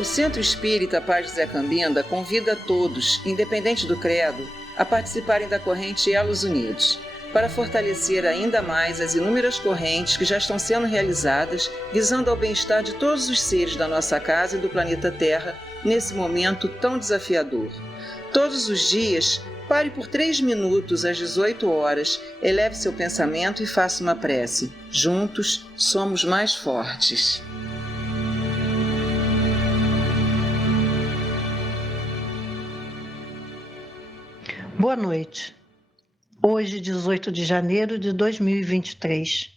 O Centro Espírita Paz José Cambinda convida a todos, independente do credo, a participarem da corrente Elos Unidos, para fortalecer ainda mais as inúmeras correntes que já estão sendo realizadas, visando ao bem-estar de todos os seres da nossa casa e do planeta Terra, nesse momento tão desafiador. Todos os dias, pare por 3 minutos às 18 horas, eleve seu pensamento e faça uma prece. Juntos, somos mais fortes. Boa noite. Hoje, 18 de janeiro de 2023,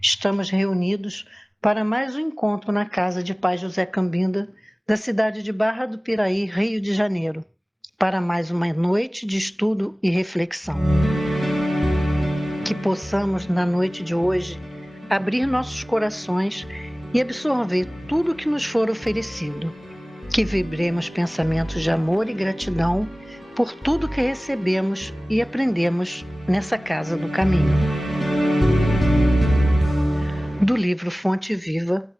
estamos reunidos para mais um encontro na Casa de Paz José Cambinda, da cidade de Barra do Piraí, Rio de Janeiro, para mais uma noite de estudo e reflexão. Que possamos, na noite de hoje, abrir nossos corações e absorver tudo o que nos for oferecido. Que vibremos pensamentos de amor e gratidão por tudo que recebemos e aprendemos nessa Casa do Caminho. Do livro Fonte Viva,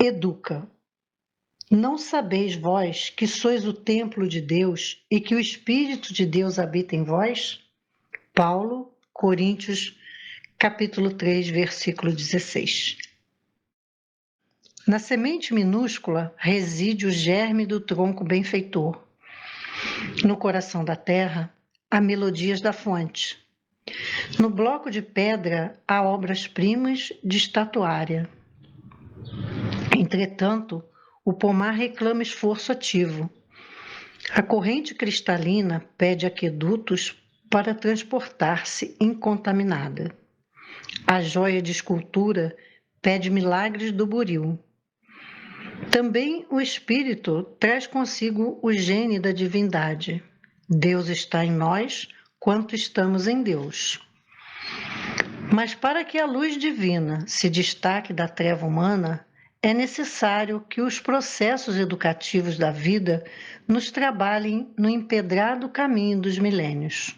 Educa. Não sabeis vós que sois o templo de Deus e que o Espírito de Deus habita em vós? Paulo, Coríntios, capítulo 3, versículo 16. Na semente minúscula reside o germe do tronco benfeitor. No coração da terra, há melodias da fonte. No bloco de pedra, há obras-primas de estatuária. Entretanto, o pomar reclama esforço ativo. A corrente cristalina pede aquedutos para transportar-se incontaminada. A joia de escultura pede milagres do buril. Também o Espírito traz consigo o gene da divindade. Deus está em nós, quanto estamos em Deus. Mas para que a luz divina se destaque da treva humana, é necessário que os processos educativos da vida nos trabalhem no empedrado caminho dos milênios.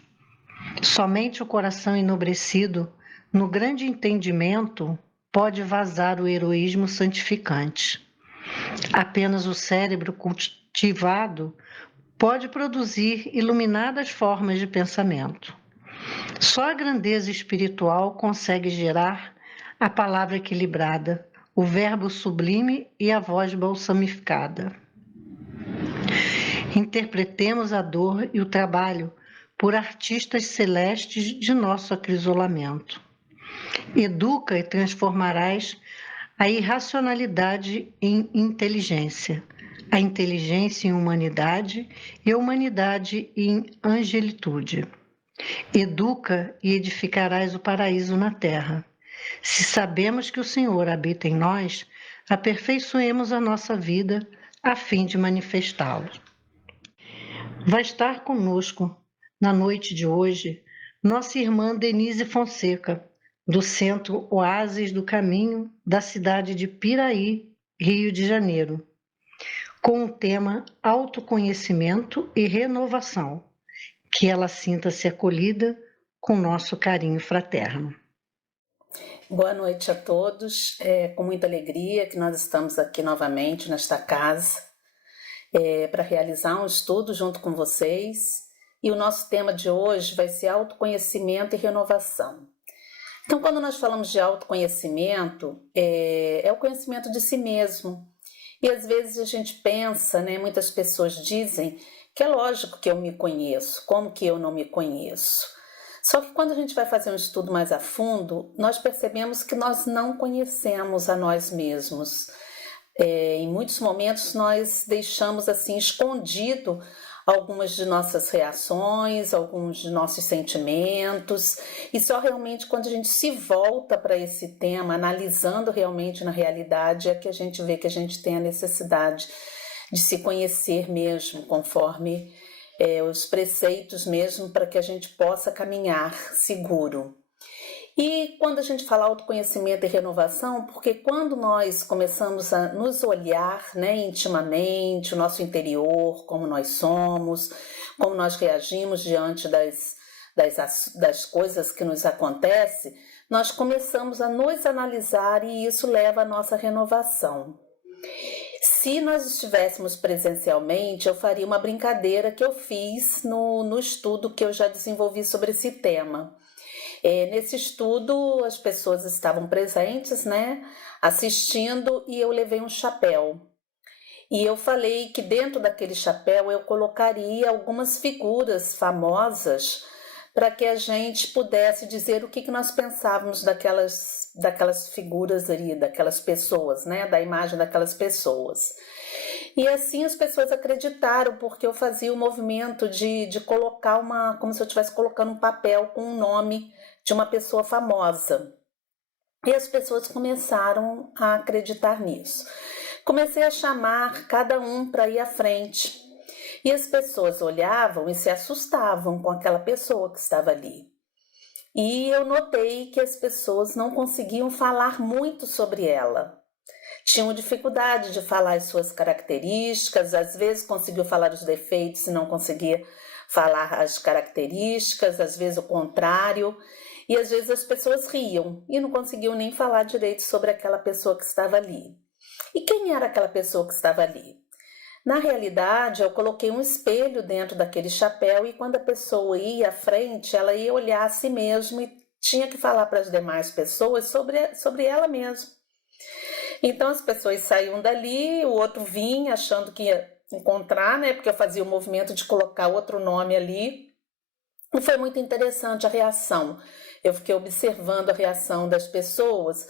Somente o coração enobrecido, no grande entendimento, pode vazar o heroísmo santificante. Apenas o cérebro cultivado pode produzir iluminadas formas de pensamento. Só a grandeza espiritual consegue gerar a palavra equilibrada, o verbo sublime e a voz balsamificada. Interpretemos a dor e o trabalho por artistas celestes de nosso acrisolamento. Educa e transformarás a irracionalidade em inteligência, a inteligência em humanidade e a humanidade em angelitude. Educa e edificarás o paraíso na terra. Se sabemos que o Senhor habita em nós, aperfeiçoemos a nossa vida a fim de manifestá-lo. Vai estar conosco, na noite de hoje, nossa irmã Denise Fonseca, do Centro Oásis do Caminho, da cidade de Piraí, Rio de Janeiro, com o tema Autoconhecimento e Renovação. Que ela sinta-se acolhida com nosso carinho fraterno. Boa noite a todos, com muita alegria que nós estamos aqui novamente nesta casa para realizar um estudo junto com vocês, e o nosso tema de hoje vai ser autoconhecimento e renovação. Então, quando nós falamos de autoconhecimento, é o conhecimento de si mesmo, e às vezes a gente pensa, muitas pessoas dizem que é lógico que eu me conheço, como que eu não me conheço? Só que quando a gente vai fazer um estudo mais a fundo, nós percebemos que nós não conhecemos a nós mesmos. Em muitos momentos nós deixamos assim escondido algumas de nossas reações, alguns de nossos sentimentos, e só realmente quando a gente se volta para esse tema, analisando realmente na realidade, é que a gente vê que a gente tem a necessidade de se conhecer mesmo, conforme os preceitos mesmo, para que a gente possa caminhar seguro. E quando a gente fala autoconhecimento e renovação, porque quando nós começamos a nos olhar intimamente, o nosso interior, como nós somos, como nós reagimos diante das coisas que nos acontecem, nós começamos a nos analisar e isso leva à nossa renovação. Se nós estivéssemos presencialmente, eu faria uma brincadeira que eu fiz no estudo que eu já desenvolvi sobre esse tema. Nesse estudo, as pessoas estavam presentes, né, assistindo, e eu levei um chapéu. E eu falei que dentro daquele chapéu eu colocaria algumas figuras famosas para que a gente pudesse dizer o que nós pensávamos daquelas figuras ali, daquelas pessoas, né, da imagem daquelas pessoas. E assim as pessoas acreditaram, porque eu fazia o movimento de colocar como se eu estivesse colocando um papel com o nome de uma pessoa famosa. E as pessoas começaram a acreditar nisso. Comecei a chamar cada um para ir à frente. E as pessoas olhavam e se assustavam com aquela pessoa que estava ali. E eu notei que as pessoas não conseguiam falar muito sobre ela. Tinham dificuldade de falar as suas características, às vezes conseguiu falar os defeitos e não conseguia falar as características, às vezes o contrário. E às vezes as pessoas riam e não conseguiam nem falar direito sobre aquela pessoa que estava ali. E quem era aquela pessoa que estava ali? Na realidade, eu coloquei um espelho dentro daquele chapéu e quando a pessoa ia à frente, ela ia olhar a si mesma e tinha que falar para as demais pessoas sobre ela mesma. Então as pessoas saíam dali, o outro vinha achando que ia encontrar, né? Porque eu fazia o movimento de colocar outro nome ali. E foi muito interessante a reação. Eu fiquei observando a reação das pessoas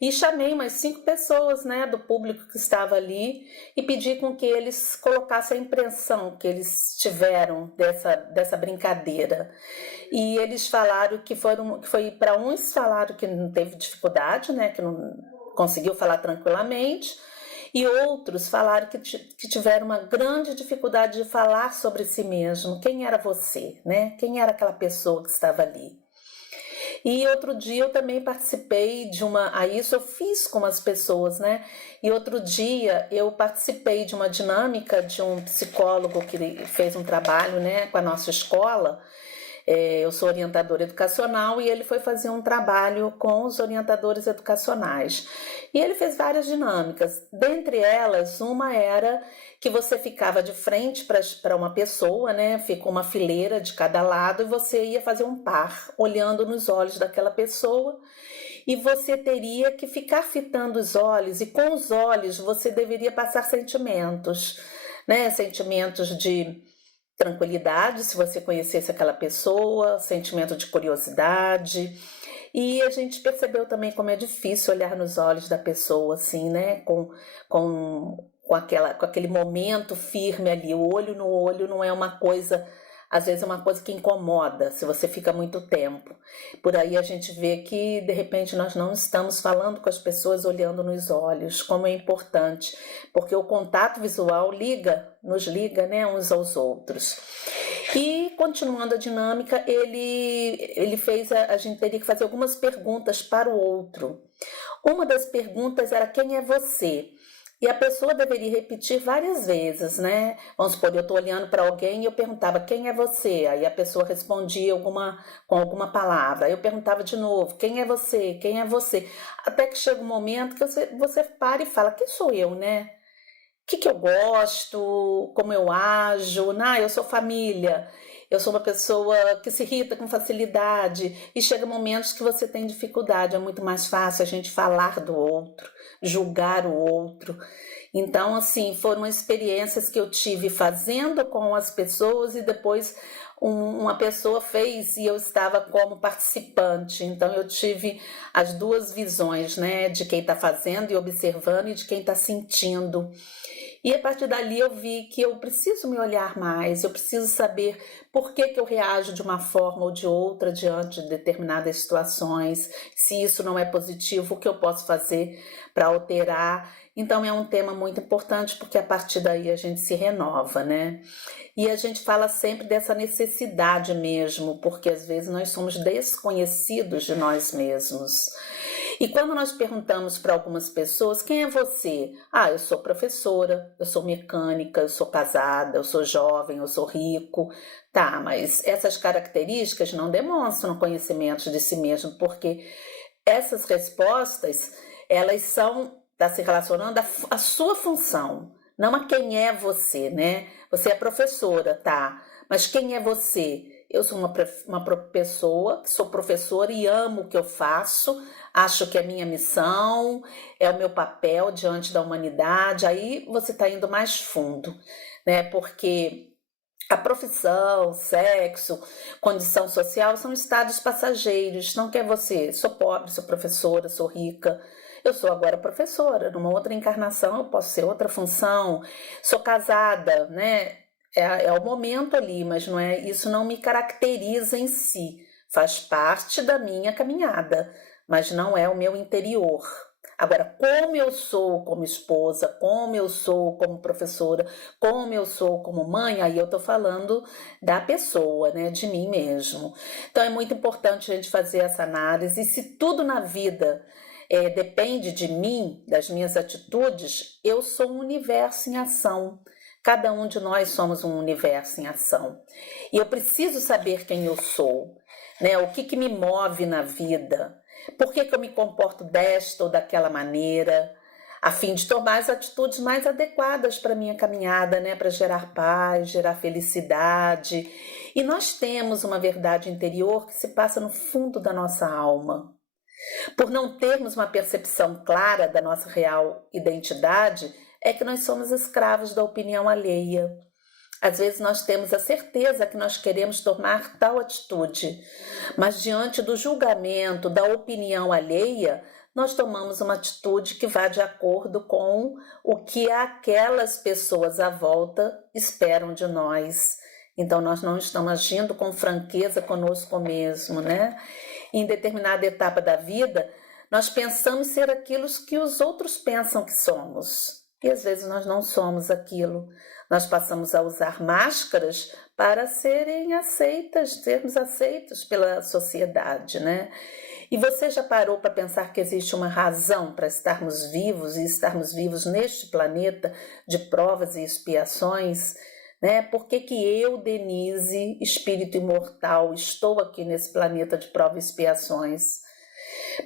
e chamei mais 5 pessoas, né, do público que estava ali e pedi com que eles colocassem a impressão que eles tiveram dessa brincadeira. E eles falaram que foi para uns falaram que não teve dificuldade, né, que não conseguiu falar tranquilamente, e outros falaram que tiveram uma grande dificuldade de falar sobre si mesmo. Quem era você, né? Quem era aquela pessoa que estava ali? E outro dia eu também participei isso eu fiz com as pessoas, né? E outro dia eu participei de uma dinâmica de um psicólogo que fez um trabalho, né, com a nossa escola. Eu sou orientadora educacional e ele foi fazer um trabalho com os orientadores educacionais. E ele fez várias dinâmicas. Dentre elas, uma era que você ficava de frente para uma pessoa, né? Ficou uma fileira de cada lado e você ia fazer um par, olhando nos olhos daquela pessoa. E você teria que ficar fitando os olhos, e com os olhos você deveria passar sentimentos, né? Sentimentos de tranquilidade, se você conhecesse aquela pessoa, sentimento de curiosidade. E a gente percebeu também como é difícil olhar nos olhos da pessoa, assim, né? Com aquele momento firme ali, o olho no olho não é uma coisa, às vezes é uma coisa que incomoda se você fica muito tempo. Por aí a gente vê que de repente nós não estamos falando com as pessoas olhando nos olhos, como é importante, porque o contato visual nos liga, né, uns aos outros. E continuando a dinâmica, ele fez a gente teria que fazer algumas perguntas para o outro. Uma das perguntas era: quem é você? E a pessoa deveria repetir várias vezes, né? Vamos supor, eu estou olhando para alguém e eu perguntava: quem é você? Aí a pessoa respondia com alguma palavra. Aí eu perguntava de novo: quem é você? Quem é você? Até que chega um momento que você para e fala: quem sou eu, né? O que eu gosto? Como eu ajo? Eu sou família. Eu sou uma pessoa que se irrita com facilidade. E chega momentos que você tem dificuldade. É muito mais fácil a gente falar do outro, julgar o outro. Então, assim, foram experiências que eu tive fazendo com as pessoas e depois uma pessoa fez e eu estava como participante. Então, eu tive as duas visões, né? De quem está fazendo e observando e de quem está sentindo. E a partir dali eu vi que eu preciso me olhar mais, eu preciso saber por que eu reajo de uma forma ou de outra diante de determinadas situações, se isso não é positivo, o que eu posso fazer para alterar. Então é um tema muito importante porque a partir daí a gente se renova, né? E a gente fala sempre dessa necessidade mesmo, porque às vezes nós somos desconhecidos de nós mesmos. E quando nós perguntamos para algumas pessoas: quem é você? Eu sou professora, eu sou mecânica, eu sou casada, eu sou jovem, eu sou rico. Tá, mas essas características não demonstram conhecimento de si mesmo, porque essas respostas, elas são está se relacionando à sua função, não a quem é você, né? Você é professora, tá? Mas quem é você? Eu sou uma pessoa, sou professora e amo o que eu faço, acho que é minha missão, é o meu papel diante da humanidade. Aí você está indo mais fundo, né? Porque a profissão, sexo, condição social são estados passageiros. Não quer você, sou pobre, sou professora, sou rica. Eu sou agora professora, numa outra encarnação eu posso ser outra função. Sou casada, né? É o momento ali, mas não é, isso não me caracteriza em si. Faz parte da minha caminhada, mas não é o meu interior. Agora, como eu sou como esposa, como eu sou como professora, como eu sou como mãe, aí eu estou falando da pessoa, né, de mim mesmo. Então é muito importante a gente fazer essa análise. E se tudo na vida depende de mim, das minhas atitudes, eu sou um universo em ação. Cada um de nós somos um universo em ação. E eu preciso saber quem eu sou, né? O que me move na vida. Por que eu me comporto desta ou daquela maneira, a fim de tomar as atitudes mais adequadas para a minha caminhada, né? Para gerar paz, gerar felicidade. E nós temos uma verdade interior que se passa no fundo da nossa alma. Por não termos uma percepção clara da nossa real identidade, é que nós somos escravos da opinião alheia. Às vezes nós temos a certeza que nós queremos tomar tal atitude, mas diante do julgamento, da opinião alheia, nós tomamos uma atitude que vá de acordo com o que aquelas pessoas à volta esperam de nós. Então nós não estamos agindo com franqueza conosco mesmo, né? Em determinada etapa da vida, nós pensamos ser aquilo que os outros pensam que somos. E às vezes nós não somos aquilo. Nós passamos a usar máscaras para serem aceitas, sermos aceitos pela sociedade, né? E você já parou para pensar que existe uma razão para estarmos vivos e estarmos vivos neste planeta de provas e expiações? Né? Por que eu, Denise, espírito imortal, estou aqui nesse planeta de provas e expiações?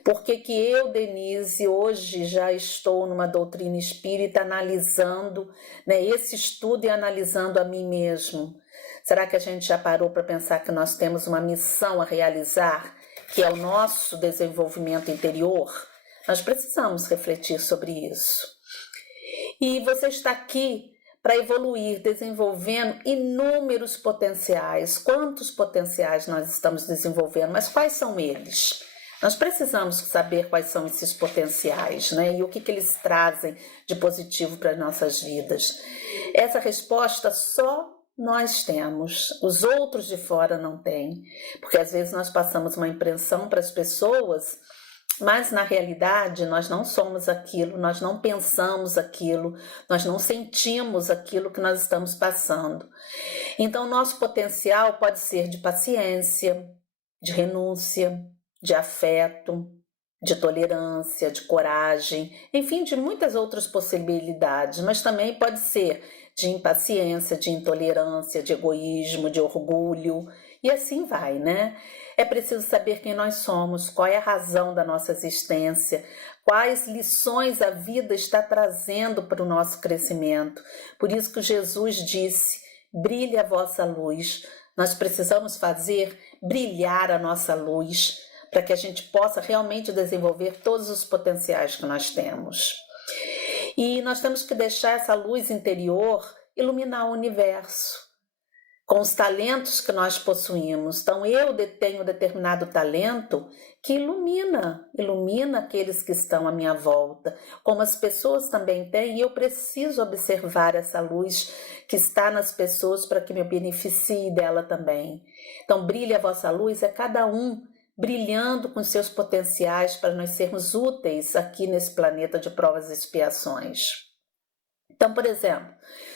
Por que eu, Denise, hoje já estou numa doutrina espírita analisando, né, esse estudo e analisando a mim mesmo? Será que a gente já parou para pensar que nós temos uma missão a realizar, que é o nosso desenvolvimento interior? Nós precisamos refletir sobre isso. E você está aqui para evoluir, desenvolvendo inúmeros potenciais. Quantos potenciais nós estamos desenvolvendo? Mas quais são eles? Nós precisamos saber quais são esses potenciais, né? E o que eles trazem de positivo para as nossas vidas. Essa resposta só nós temos, os outros de fora não têm. Porque às vezes nós passamos uma impressão para as pessoas, mas na realidade nós não somos aquilo, nós não pensamos aquilo, nós não sentimos aquilo que nós estamos passando. Então nosso potencial pode ser de paciência, de renúncia, de afeto, de tolerância, de coragem, enfim, de muitas outras possibilidades, mas também pode ser de impaciência, de intolerância, de egoísmo, de orgulho, e assim vai, né? É preciso saber quem nós somos, qual é a razão da nossa existência, quais lições a vida está trazendo para o nosso crescimento. Por isso que Jesus disse: brilhe a vossa luz. Nós precisamos fazer brilhar a nossa luz, para que a gente possa realmente desenvolver todos os potenciais que nós temos. E nós temos que deixar essa luz interior iluminar o universo, com os talentos que nós possuímos. Então eu tenho determinado talento que ilumina aqueles que estão à minha volta, como as pessoas também têm, e eu preciso observar essa luz que está nas pessoas para que me beneficie dela também. Então brilhe a vossa luz, é cada um brilhando com seus potenciais para nós sermos úteis aqui nesse planeta de provas e expiações. Então, por exemplo,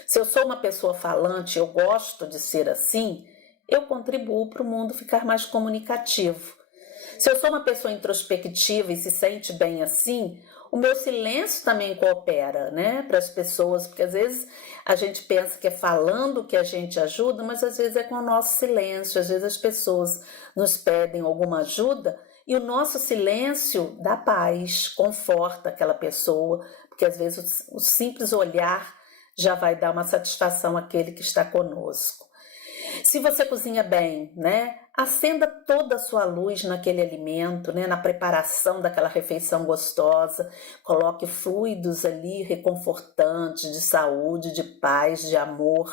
se eu sou uma pessoa falante, eu gosto de ser assim, eu contribuo para o mundo ficar mais comunicativo. Se eu sou uma pessoa introspectiva e se sente bem assim, o meu silêncio também coopera, né, para as pessoas, porque às vezes a gente pensa que é falando que a gente ajuda, mas às vezes é com o nosso silêncio. Às vezes as pessoas nos pedem alguma ajuda E o nosso silêncio dá paz, conforta aquela pessoa, porque às vezes o simples olhar já vai dar uma satisfação àquele que está conosco. Se você cozinha bem, né? Acenda toda a sua luz naquele alimento, né? Na preparação daquela refeição gostosa. Coloque fluidos ali reconfortantes, de saúde, de paz, de amor.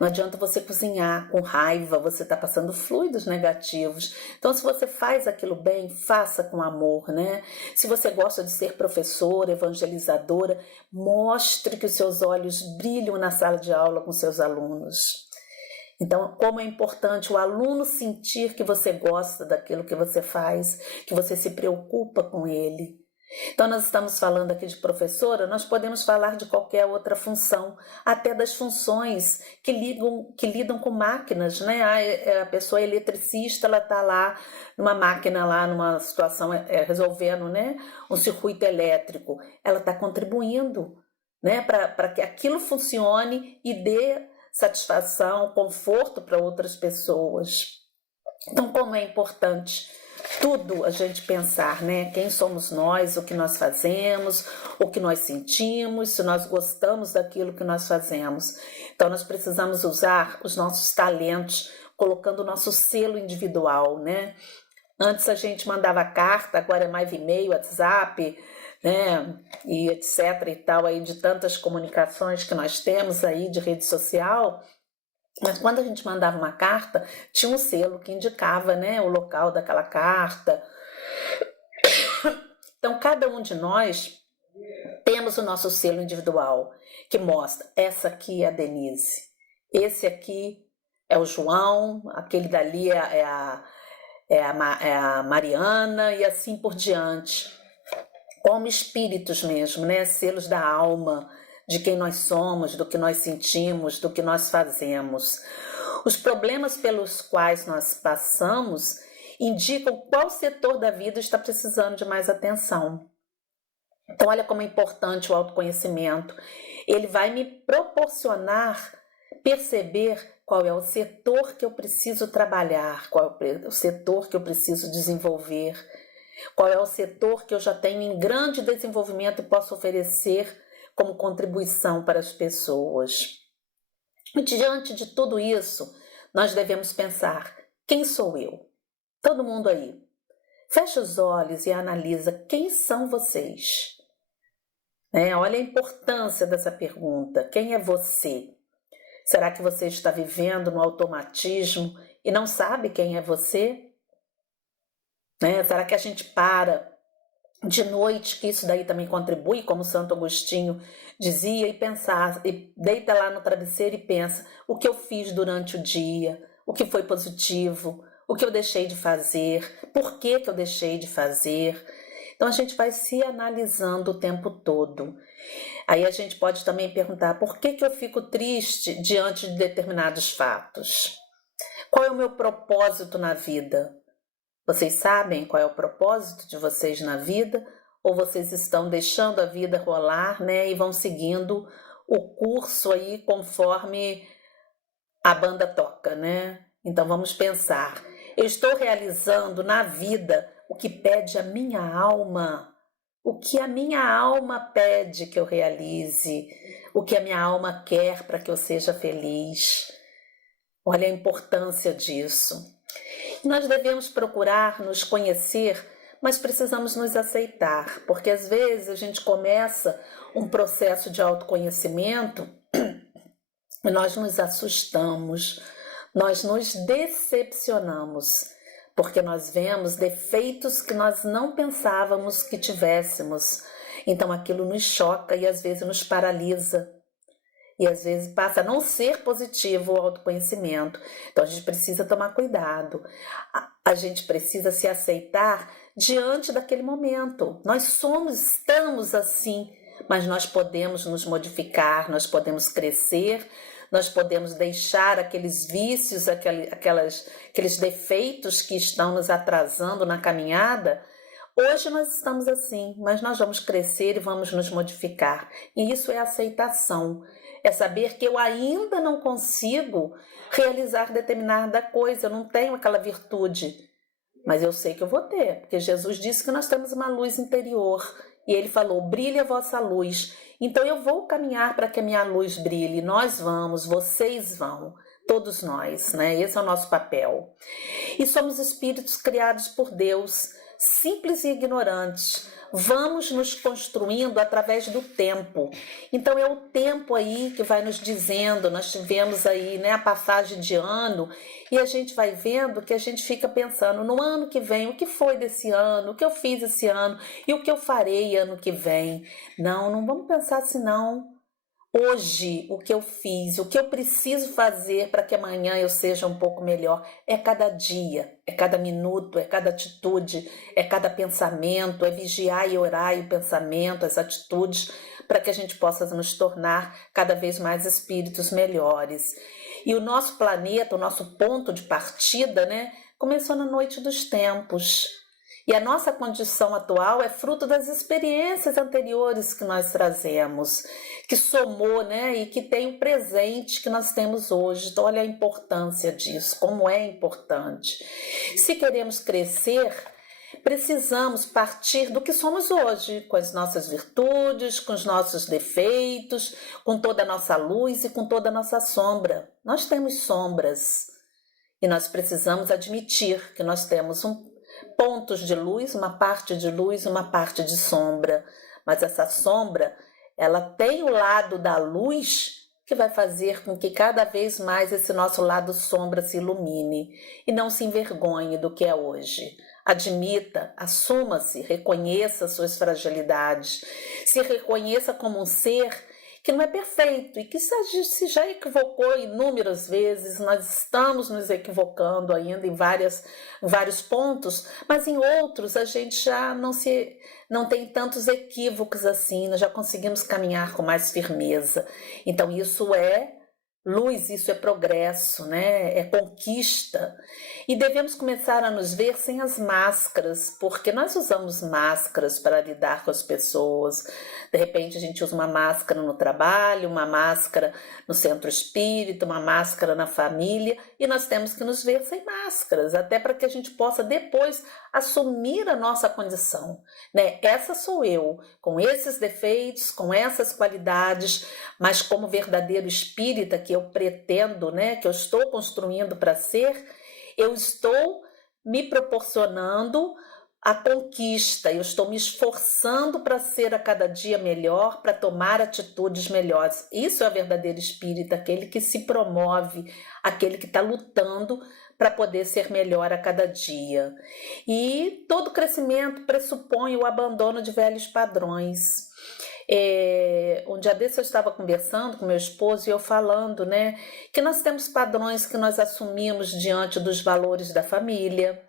Não adianta você cozinhar com raiva, você está passando fluidos negativos. Então, se você faz aquilo bem, faça com amor, né? Se você gosta de ser professora, evangelizadora, mostre que os seus olhos brilham na sala de aula com seus alunos. Então, como é importante o aluno sentir que você gosta daquilo que você faz, que você se preocupa com ele. Então, nós estamos falando aqui de professora, nós podemos falar de qualquer outra função, até das funções que lidam com máquinas, né? A pessoa eletricista, ela está lá numa máquina, lá numa situação, resolvendo, né, um circuito elétrico. Ela está contribuindo, né, para que aquilo funcione e dê satisfação, conforto para outras pessoas. Então, como é importante tudo a gente pensar, né? Quem somos nós, o que nós fazemos, o que nós sentimos, se nós gostamos daquilo que nós fazemos. Então, nós precisamos usar os nossos talentos, colocando o nosso selo individual, né? Antes a gente mandava carta, agora é mais e-mail, WhatsApp, né? E etc e tal, aí de tantas comunicações que nós temos aí de rede social. Mas quando a gente mandava uma carta, tinha um selo que indicava, né, o local daquela carta. Então, cada um de nós temos o nosso selo individual, que mostra, essa aqui é a Denise, esse aqui é o João, aquele dali é a Mariana, e assim por diante. Como espíritos mesmo, né, selos da alma, de quem nós somos, do que nós sentimos, do que nós fazemos. Os problemas pelos quais nós passamos indicam qual setor da vida está precisando de mais atenção. Então, olha como é importante o autoconhecimento. Ele vai me proporcionar perceber qual é o setor que eu preciso trabalhar, qual é o setor que eu preciso desenvolver, qual é o setor que eu já tenho em grande desenvolvimento e posso oferecer como contribuição para as pessoas. E diante de tudo isso, nós devemos pensar, quem sou eu? Todo mundo aí. Fecha os olhos e analisa quem são vocês. Olha a importância dessa pergunta. Quem é você? Será que você está vivendo no automatismo e não sabe quem é você? Será que a gente para de noite, que isso daí também contribui, como Santo Agostinho dizia, e pensar, e deita lá no travesseiro e pensa, o que eu fiz durante o dia, o que foi positivo, o que eu deixei de fazer, por que eu deixei de fazer. Então a gente vai se analisando o tempo todo. Aí a gente pode também perguntar, por que eu fico triste diante de determinados fatos? Qual é o meu propósito na vida? Vocês sabem qual é o propósito de vocês na vida? Ou vocês estão deixando a vida rolar, né, e vão seguindo o curso aí conforme a banda toca, né? Então vamos pensar, eu estou realizando na vida o que pede a minha alma? O que a minha alma pede que eu realize? O que a minha alma quer para que eu seja feliz? Olha a importância disso. Nós devemos procurar nos conhecer, mas precisamos nos aceitar, porque às vezes a gente começa um processo de autoconhecimento e nós nos assustamos, nós nos decepcionamos, porque nós vemos defeitos que nós não pensávamos que tivéssemos. Então aquilo nos choca e às vezes nos paralisa. E às vezes passa a não ser positivo o autoconhecimento. Então a gente precisa tomar cuidado. A gente precisa se aceitar diante daquele momento. Nós estamos assim, mas nós podemos nos modificar, nós podemos crescer, nós podemos deixar aqueles vícios, aqueles defeitos que estão nos atrasando na caminhada. Hoje nós estamos assim, mas nós vamos crescer e vamos nos modificar. E isso é aceitação. É saber que eu ainda não consigo realizar determinada coisa, eu não tenho aquela virtude, mas eu sei que eu vou ter, porque Jesus disse que nós temos uma luz interior, e ele falou, brilhe a vossa luz. Então eu vou caminhar para que a minha luz brilhe, nós vamos, vocês vão, todos nós, né? Esse é o nosso papel. E somos espíritos criados por Deus, simples e ignorantes. Vamos nos construindo através do tempo. Então é o tempo aí que vai nos dizendo, nós tivemos aí, né, a passagem de ano, e a gente vai vendo que a gente fica pensando no ano que vem, o que foi desse ano, o que eu fiz esse ano e o que eu farei ano que vem. Não vamos pensar assim não. Hoje, o que eu fiz, o que eu preciso fazer para que amanhã eu seja um pouco melhor, é cada dia, é cada minuto, é cada atitude, é cada pensamento, é vigiar e orar o pensamento, as atitudes, para que a gente possa nos tornar cada vez mais espíritos melhores. E o nosso planeta, o nosso ponto de partida, né, começou na noite dos tempos. E a nossa condição atual é fruto das experiências anteriores que nós trazemos, que somou, né, e que tem o presente que nós temos hoje. Então, olha a importância disso, como é importante. Se queremos crescer, precisamos partir do que somos hoje, com as nossas virtudes, com os nossos defeitos, com toda a nossa luz e com toda a nossa sombra. Nós temos sombras e nós precisamos admitir que nós temos pontos de luz, uma parte de luz, uma parte de sombra. Mas essa sombra, ela tem o lado da luz que vai fazer com que cada vez mais esse nosso lado sombra se ilumine e não se envergonhe do que é hoje. Admita, assuma-se, reconheça suas fragilidades, se reconheça como um ser que não é perfeito e que se já equivocou inúmeras vezes, nós estamos nos equivocando ainda em vários pontos, mas em outros a gente já não tem tantos equívocos assim, nós já conseguimos caminhar com mais firmeza. Então isso é luz, isso é progresso, né? É conquista. E devemos começar a nos ver sem as máscaras, porque nós usamos máscaras para lidar com as pessoas. De repente a gente usa uma máscara no trabalho, uma máscara no centro espírita, uma máscara na família, e nós temos que nos ver sem máscaras, até para que a gente possa depois assumir a nossa condição, né? Essa sou eu, com esses defeitos, com essas qualidades, mas como verdadeiro espírita que eu pretendo, né, que eu estou construindo para ser, eu estou me proporcionando a conquista, eu estou me esforçando para ser a cada dia melhor, para tomar atitudes melhores. Isso é o verdadeiro espírita, aquele que se promove, aquele que está lutando para poder ser melhor a cada dia. E todo crescimento pressupõe o abandono de velhos padrões. Um dia desse eu estava conversando com meu esposo e eu falando, né, que nós temos padrões que nós assumimos diante dos valores da família,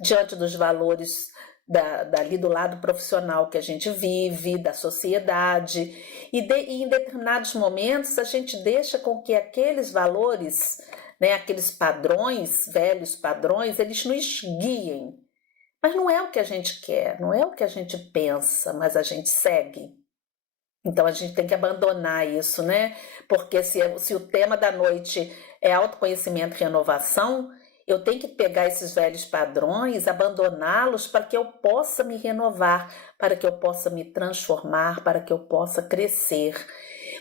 diante dos valores dali do lado profissional que a gente vive, da sociedade, e em determinados momentos a gente deixa com que aqueles valores, né, aqueles padrões, velhos padrões, eles nos guiem. Mas não é o que a gente quer, não é o que a gente pensa, mas a gente segue. Então a gente tem que abandonar isso, né? Porque se o tema da noite é autoconhecimento e renovação, eu tenho que pegar esses velhos padrões, abandoná-los para que eu possa me renovar, para que eu possa me transformar, para que eu possa crescer,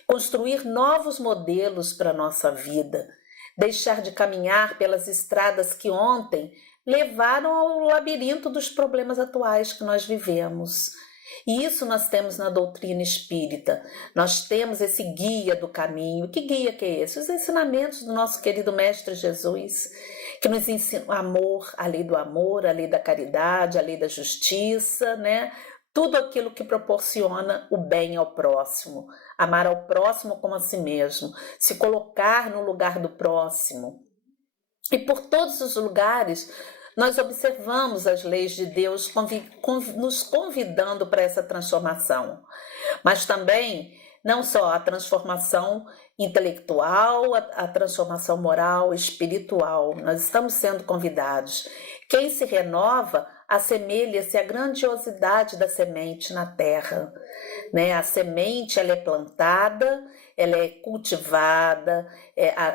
construir novos modelos para a nossa vida, deixar de caminhar pelas estradas que ontem levaram ao labirinto dos problemas atuais que nós vivemos. E isso nós temos na doutrina espírita, nós temos esse guia do caminho. Que guia que é esse? Os ensinamentos do nosso querido Mestre Jesus, que nos ensina o amor, a lei do amor, a lei da caridade, a lei da justiça, né? Tudo aquilo que proporciona o bem ao próximo, amar ao próximo como a si mesmo, se colocar no lugar do próximo. E por todos os lugares nós observamos as leis de Deus nos convidando para essa transformação, mas também não só a transformação intelectual, a transformação moral, espiritual. Nós estamos sendo convidados. Quem se renova assemelha-se à grandiosidade da semente na terra. né? A semente, ela é plantada, ela é cultivada,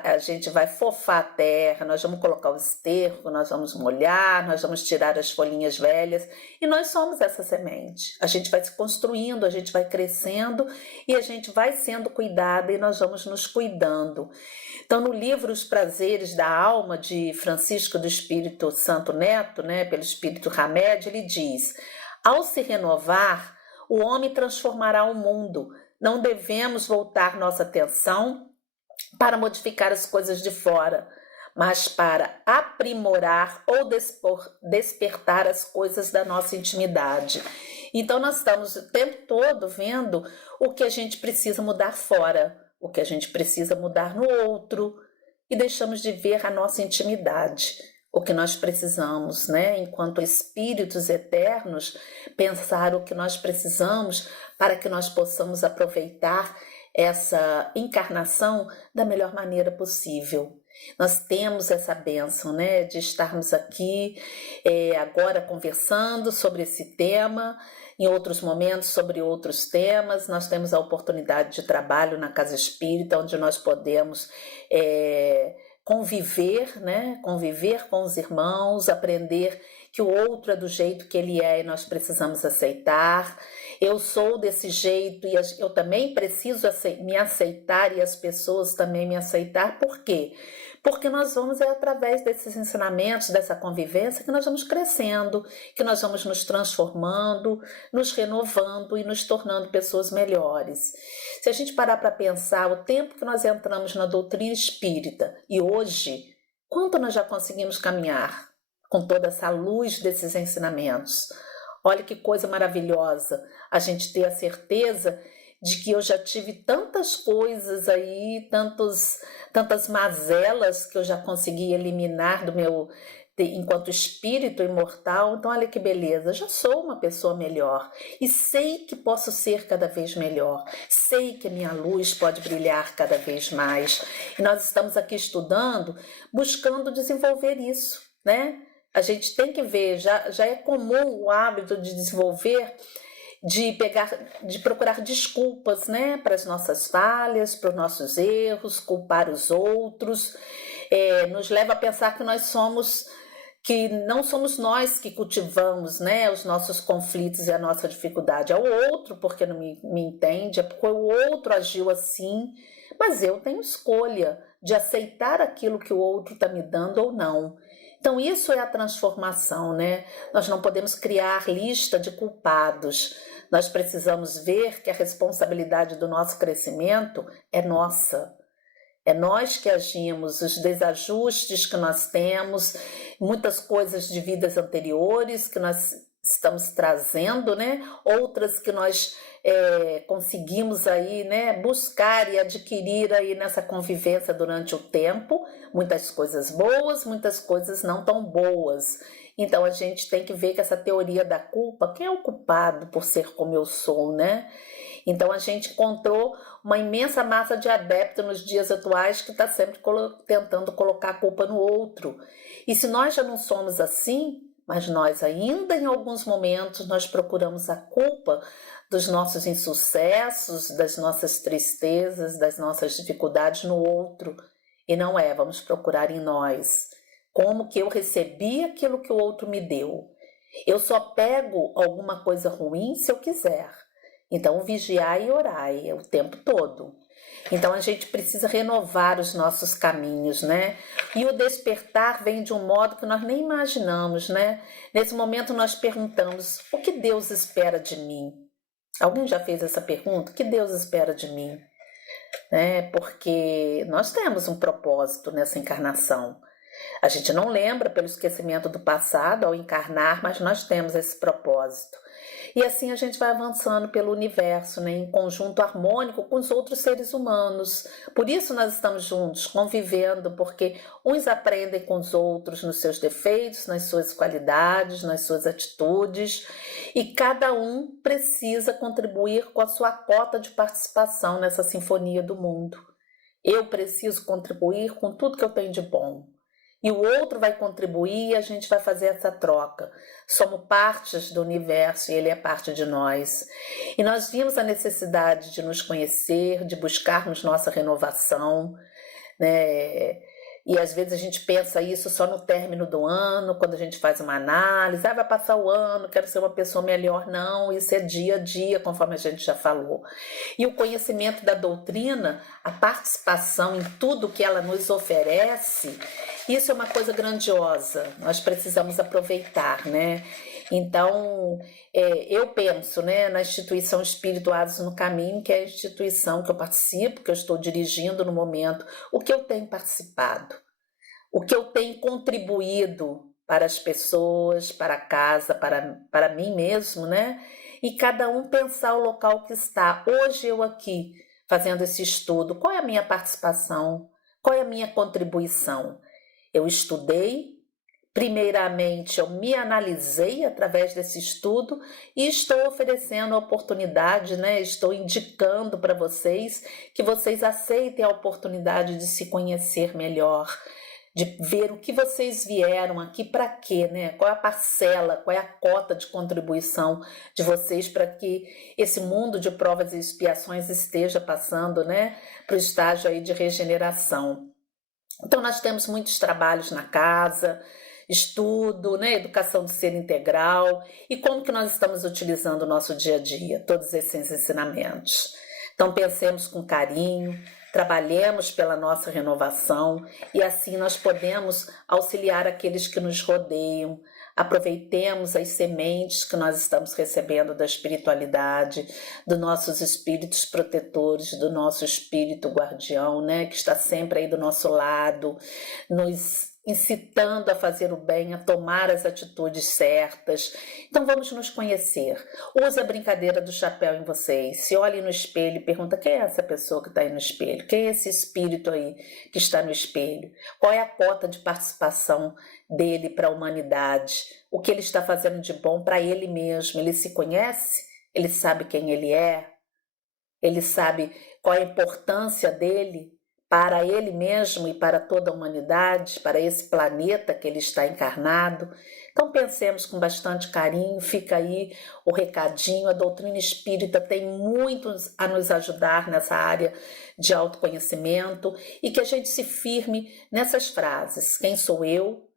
a gente vai fofar a terra, nós vamos colocar o esterco, nós vamos molhar, nós vamos tirar as folhinhas velhas, e nós somos essa semente. A gente vai se construindo, a gente vai crescendo, e a gente vai sendo cuidada, e nós vamos nos cuidando. Então, no livro Os Prazeres da Alma, de Francisco do Espírito Santo Neto, né, pelo Espírito Hamed, ele diz: ao se renovar, o homem transformará o mundo. Não devemos voltar nossa atenção para modificar as coisas de fora, mas para aprimorar ou despertar as coisas da nossa intimidade. Então, nós estamos o tempo todo vendo o que a gente precisa mudar fora, o que a gente precisa mudar no outro, e deixamos de ver a nossa intimidade. O que nós precisamos, né, enquanto espíritos eternos, pensar o que nós precisamos para que nós possamos aproveitar essa encarnação da melhor maneira possível. Nós temos essa bênção, né, de estarmos aqui agora conversando sobre esse tema, em outros momentos sobre outros temas. Nós temos a oportunidade de trabalho na Casa Espírita, onde nós podemos conviver, né? Conviver com os irmãos, aprender que o outro é do jeito que ele é e nós precisamos aceitar. Eu sou desse jeito e eu também preciso me aceitar, e as pessoas também me aceitar. Por quê? Porque nós vamos, através desses ensinamentos, dessa convivência, que nós vamos crescendo, que nós vamos nos transformando, nos renovando e nos tornando pessoas melhores. Se a gente parar para pensar o tempo que nós entramos na doutrina espírita e hoje, quanto nós já conseguimos caminhar com toda essa luz desses ensinamentos? Olha que coisa maravilhosa a gente ter a certeza de que eu já tive tantas coisas aí, tantas mazelas que eu já consegui eliminar do meu, enquanto espírito imortal. Então, olha que beleza, já sou uma pessoa melhor e sei que posso ser cada vez melhor, sei que a minha luz pode brilhar cada vez mais. E nós estamos aqui estudando, buscando desenvolver isso, né? A gente tem que ver, já é comum o hábito de desenvolver, de procurar desculpas, né, para as nossas falhas, para os nossos erros, culpar os outros, nos leva a pensar que não somos nós que cultivamos, né, os nossos conflitos e a nossa dificuldade. É o outro porque não me entende, é porque o outro agiu assim, mas eu tenho escolha de aceitar aquilo que o outro está me dando ou não. Então, isso é a transformação, né? Nós não podemos criar lista de culpados. Nós precisamos ver que a responsabilidade do nosso crescimento é nossa. É nós que agimos, os desajustes que nós temos, muitas coisas de vidas anteriores que nós estamos trazendo, né? Outras que nós conseguimos aí, né, buscar e adquirir aí nessa convivência durante o tempo, muitas coisas boas, muitas coisas não tão boas. Então a gente tem que ver que essa teoria da culpa, quem é o culpado por ser como eu sou, né? Então a gente encontrou uma imensa massa de adeptos nos dias atuais que está sempre tentando colocar a culpa no outro. E se nós já não somos assim, mas nós ainda em alguns momentos nós procuramos a culpa dos nossos insucessos, das nossas tristezas, das nossas dificuldades no outro. E não vamos procurar em nós. Como que eu recebi aquilo que o outro me deu? Eu só pego alguma coisa ruim se eu quiser. Então, vigiai e orai o tempo todo. Então, a gente precisa renovar os nossos caminhos, né? E o despertar vem de um modo que nós nem imaginamos, né? Nesse momento, nós perguntamos, o que Deus espera de mim? Alguém já fez essa pergunta? O que Deus espera de mim? Porque nós temos um propósito nessa encarnação. A gente não lembra pelo esquecimento do passado ao encarnar, mas nós temos esse propósito. E assim a gente vai avançando pelo universo, né, em conjunto harmônico com os outros seres humanos. Por isso nós estamos juntos, convivendo, porque uns aprendem com os outros nos seus defeitos, nas suas qualidades, nas suas atitudes, e cada um precisa contribuir com a sua cota de participação nessa sinfonia do mundo. Eu preciso contribuir com tudo que eu tenho de bom. e o outro vai contribuir e a gente vai fazer essa troca. Somos partes do universo e ele é parte de nós. E nós vimos a necessidade de nos conhecer, de buscarmos nossa renovação, né? E às vezes a gente pensa isso só no término do ano, quando a gente faz uma análise, vai passar o ano, quero ser uma pessoa melhor. Não, isso é dia a dia, conforme a gente já falou. E o conhecimento da doutrina, a participação em tudo que ela nos oferece, isso é uma coisa grandiosa, nós precisamos aproveitar, né? Então, eu penso, né, na instituição Espirituados no Caminho, que é a instituição que eu participo, que eu estou dirigindo no momento, o que eu tenho participado, o que eu tenho contribuído para as pessoas, para a casa, para mim mesmo, né? E cada um pensar o local que está. Hoje eu aqui, fazendo esse estudo, qual é a minha participação? Qual é a minha contribuição? Eu estudei. Primeiramente, eu me analisei através desse estudo e estou oferecendo a oportunidade, né? Estou indicando para vocês que vocês aceitem a oportunidade de se conhecer melhor, de ver o que vocês vieram aqui para quê, né? Qual é a parcela, qual é a cota de contribuição de vocês para que esse mundo de provas e expiações esteja passando, né, para o estágio aí de regeneração. Então, nós temos muitos trabalhos na casa, estudo, né, educação do ser integral, e como que nós estamos utilizando o nosso dia a dia, todos esses ensinamentos. Então pensemos com carinho, trabalhemos pela nossa renovação e assim nós podemos auxiliar aqueles que nos rodeiam. Aproveitemos as sementes que nós estamos recebendo da espiritualidade, dos nossos espíritos protetores, do nosso espírito guardião, né, que está sempre aí do nosso lado, nos incitando a fazer o bem, a tomar as atitudes certas. Então vamos nos conhecer. Use a brincadeira do chapéu em vocês. Se olhem no espelho e pergunta: quem é essa pessoa que está aí no espelho? Quem é esse espírito aí que está no espelho? Qual é a cota de participação dele para a humanidade? O que ele está fazendo de bom para ele mesmo? Ele se conhece? Ele sabe quem ele é? Ele sabe qual é a importância dele para ele mesmo e para toda a humanidade, para esse planeta que ele está encarnado? Então pensemos com bastante carinho, fica aí o recadinho. A doutrina espírita tem muito a nos ajudar nessa área de autoconhecimento e que a gente se firme nessas frases: quem sou eu?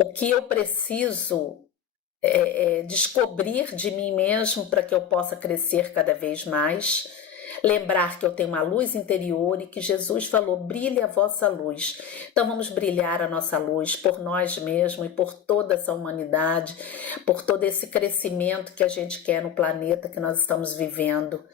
O que eu preciso descobrir de mim mesmo para que eu possa crescer cada vez mais? Lembrar que eu tenho uma luz interior e que Jesus falou: brilhe a vossa luz. Então vamos brilhar a nossa luz por nós mesmos e por toda essa humanidade, por todo esse crescimento que a gente quer no planeta que nós estamos vivendo,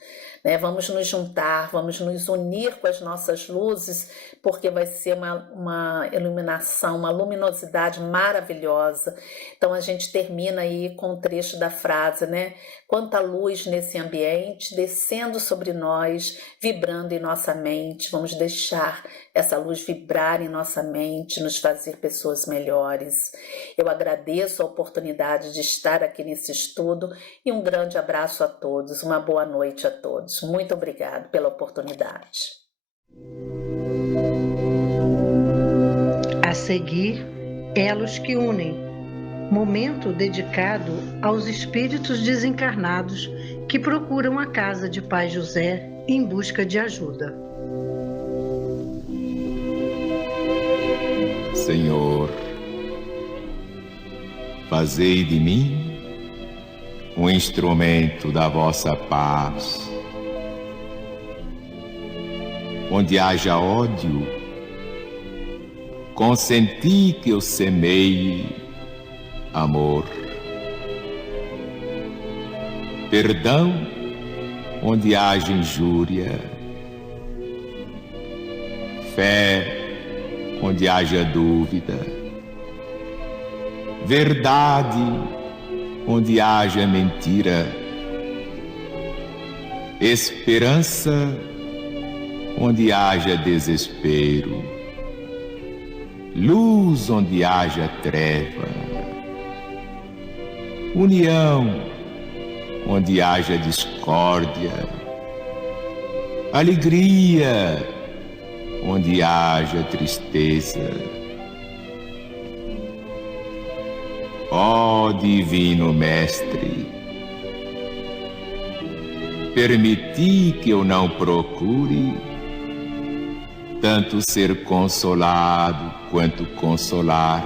né? Vamos nos juntar, vamos nos unir com as nossas luzes, porque vai ser uma iluminação, uma luminosidade maravilhosa. Então a gente termina aí com um trecho da frase, né? Quanta luz nesse ambiente, descendo sobre nós, vibrando em nossa mente. Vamos deixar essa luz vibrar em nossa mente, nos fazer pessoas melhores. Eu agradeço a oportunidade de estar aqui nesse estudo e um grande abraço a todos. Uma boa noite a todos. Muito obrigado pela oportunidade. A seguir, Elos que Unem. Momento dedicado aos espíritos desencarnados que procuram a casa de Pai José em busca de ajuda. Senhor, fazei de mim um instrumento da vossa paz. Onde haja ódio, consenti que eu semeie amor. Perdão onde haja injúria, fé onde haja dúvida, verdade onde haja mentira, esperança onde haja desespero, luz onde haja treva, união onde haja discórdia, alegria onde haja tristeza. Ó Divino Mestre, permiti que eu não procure tanto ser consolado quanto consolar,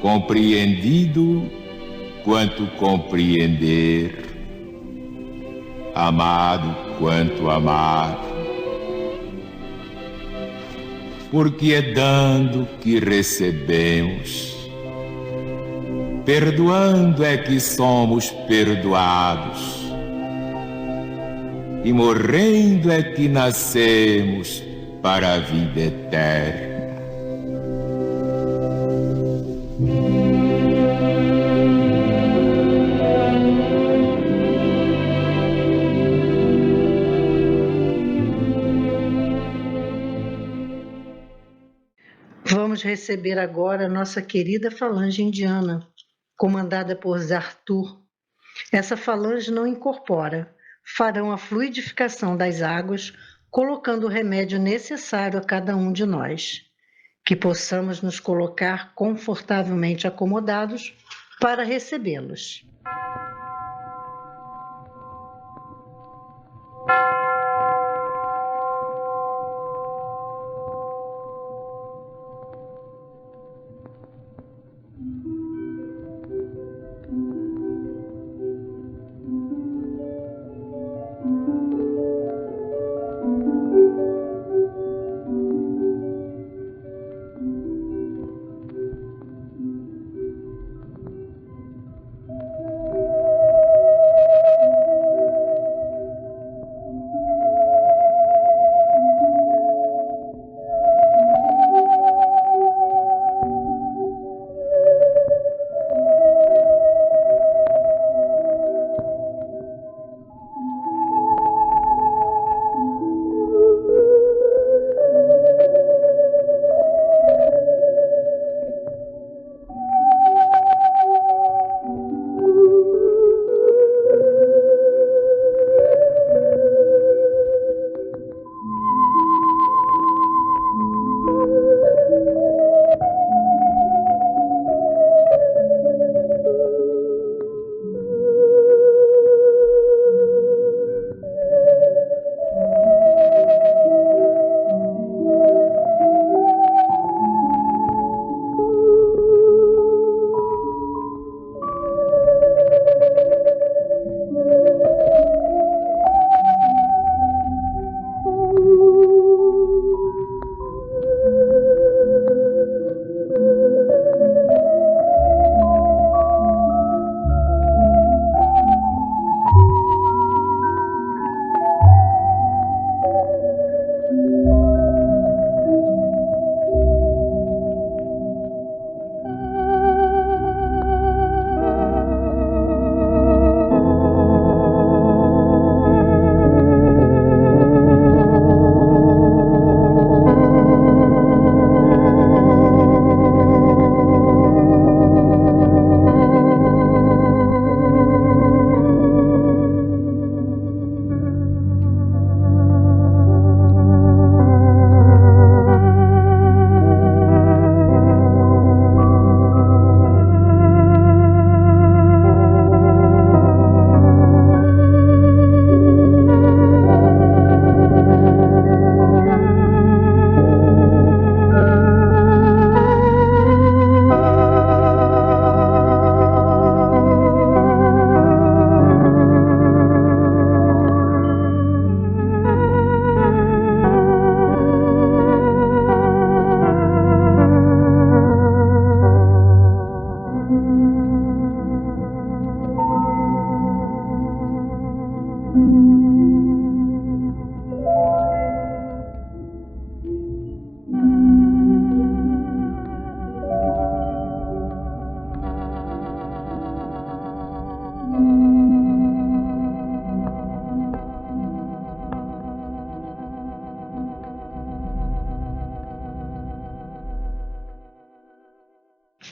compreendido quanto compreender, amado quanto amar, porque é dando que recebemos, perdoando é que somos perdoados, e morrendo é que nascemos para a vida eterna. Vamos receber agora a nossa querida falange indiana, comandada por Zartur. Essa falange não incorpora, farão a fluidificação das águas, colocando o remédio necessário a cada um de nós. Que possamos nos colocar confortavelmente acomodados para recebê-los.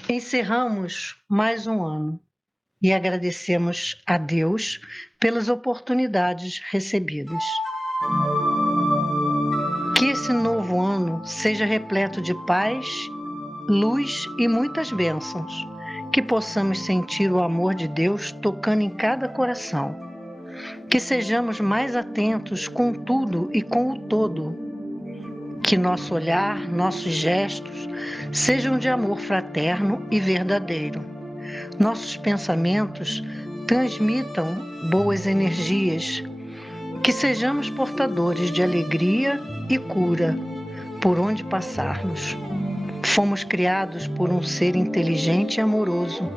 Encerramos mais um ano e agradecemos a Deus pelas oportunidades recebidas. ano seja repleto de paz, luz e muitas bênçãos, que possamos sentir o amor de Deus tocando em cada coração, que sejamos mais atentos com tudo e com o todo, que nosso olhar, nossos gestos sejam de amor fraterno e verdadeiro, nossos pensamentos transmitam boas energias, que sejamos portadores de alegria e cura por onde passarmos. Fomos criados por um ser inteligente e amoroso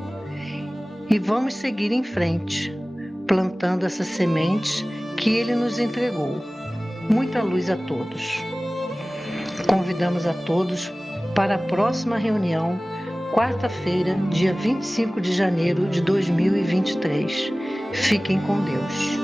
e vamos seguir em frente, plantando essas sementes que Ele nos entregou. Muita luz a todos. Convidamos a todos para a próxima reunião, quarta-feira, dia 25 de janeiro de 2023. Fiquem com Deus.